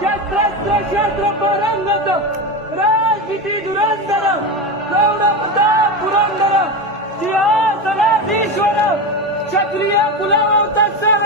शस्त्रास्त्र शस्त्र परांगत राजनीती दुरंदर गौड प्रताप पुरंदर सिंहासनाधीश्वर क्षत्रिय कुलावताचा